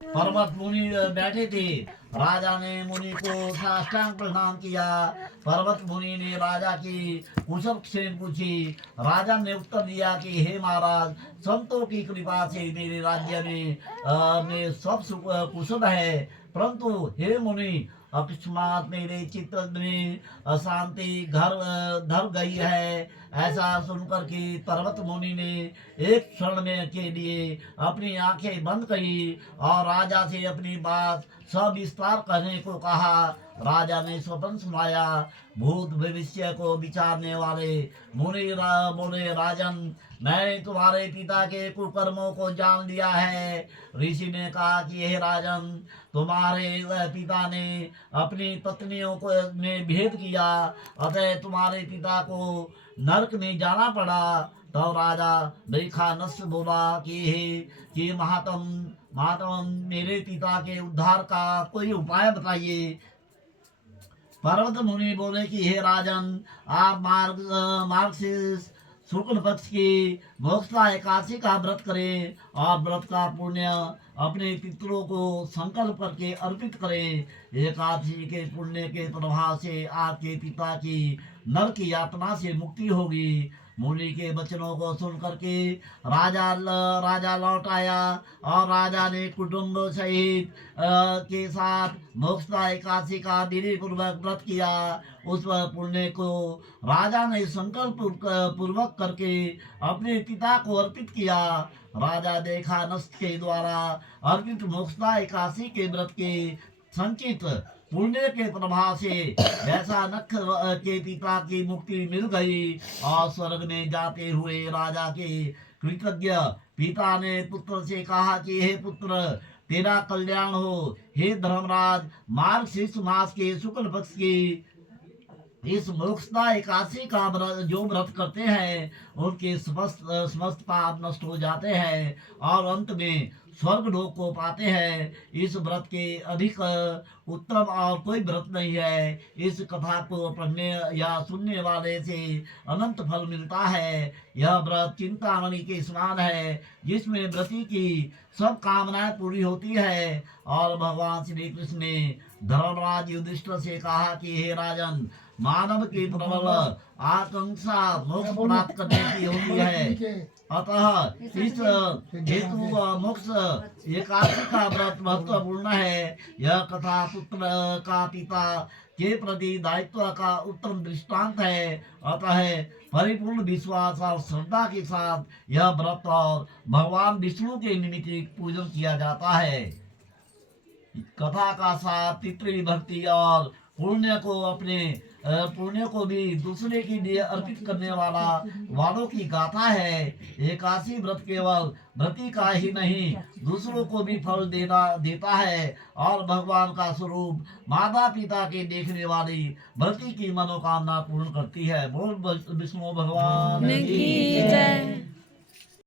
पर्वत मुनि बैठे थे। राजा ने मुनि को साष्टांग प्रणाम किया। पर्वत मुनि ने राजा की कुशल क्षेम पूछी। राजा ने उत्तर दिया कि हे महाराज, संतों की कृपा से मेरे राज्य में सब कुशल है, परंतु हे मुनि, अकस्मात मेरे चित्त में अशांति घर धर गई है। ऐसा सुनकर कि पर्वत मुनि ने एक क्षण में के लिए अपनी आंखें बंद करी और राजा से अपनी बात सविस्तार कहने को कहा। राजा ने स्वप्न सुनाया। भूत भविष्य को विचारने वाले बोले, राजन, मैंने तुम्हारे पिता के कुकर्मों को जान लिया है। ऋषि ने कहा कि हे राजन, तुम्हारे पिता ने अपनी पत्नियों को में भेद किया, अतः तुम्हारे पिता को नरक में जाना पड़ा। तब राजा वृषानस बोला कि महात्म, मेरे पिता के उद्धार का कोई उपाय बताइए। पर्वत मुनि बोले कि हे राजन, आप मार्ग से शुक्ल पक्ष की मोक्षदा एकादशी का व्रत करें और व्रत का पुण्य अपने पितरों को संकल्प करके अर्पित करें। एकादशी के पुण्य के प्रभाव से आपके पिता की नरक की यातना से मुक्ति होगी। मुनि के वचनों को सुन करके राजा लौट आया और राजा ने कुटुंब सहित के साथ मोक्षदा एकादशी का विधि पूर्वक व्रत किया। उस पुण्य को राजा ने संकल्प पूर्वक करके अपने पिता को अर्पित किया। राजा देखा नस्त के द्वारा अर्पित मोक्षदा एकादशी के व्रत के संचित पुण्य के प्रभाव से जैसा नख के पिता की मुक्ति मिल गई और स्वर्ग में जाते हुए राजा के कृतज्ञ पिता ने पुत्र से कहा कि हे पुत्र, तेरा कल्याण हो। हे धर्मराज, मार्गशीर्ष मास के शुक्ल पक्ष की इस मोक्षदा एकादशी का जो व्रत करते हैं उनके समस्त पाप नष्ट हो जाते हैं और अंत में स्वर्ग लोक को पाते हैं। इस व्रत के अधिक उत्तम और कोई व्रत नहीं है। इस कथा को पढ़ने या सुनने वाले से अनंत फल मिलता है। यह व्रत चिंतामणि के समान है, जिसमें व्रती की सब कामनाएं पूरी होती है। और भगवान श्री कृष्ण ने धर्मराज युधिष्ठिर से कहा कि हे राजन, मानव की प्रबल आकांक्षा मोक्ष प्राप्त करने की होती है, अतः इस हेतु मोक्ष एकादशी का व्रत महत्वपूर्ण है। यह कथा पुत्र का पिता के प्रति दायित्व का उत्तम दृष्टांत है। अतः परिपूर्ण विश्वास और श्रद्धा के साथ यह व्रत और भगवान विष्णु के निमित्त पूजन किया जाता है। कथा का साथ पितृभक्ति और पुण्य को भी दूसरे के लिए अर्पित करने वालों की गाथा है। एकादशी व्रत केवल व्रती का ही नहीं, दूसरों को भी फल देता है और भगवान का स्वरूप माता पिता के देखने वाली व्रती की मनोकामना पूर्ण करती है। बोल विष्णु भगवान की जय।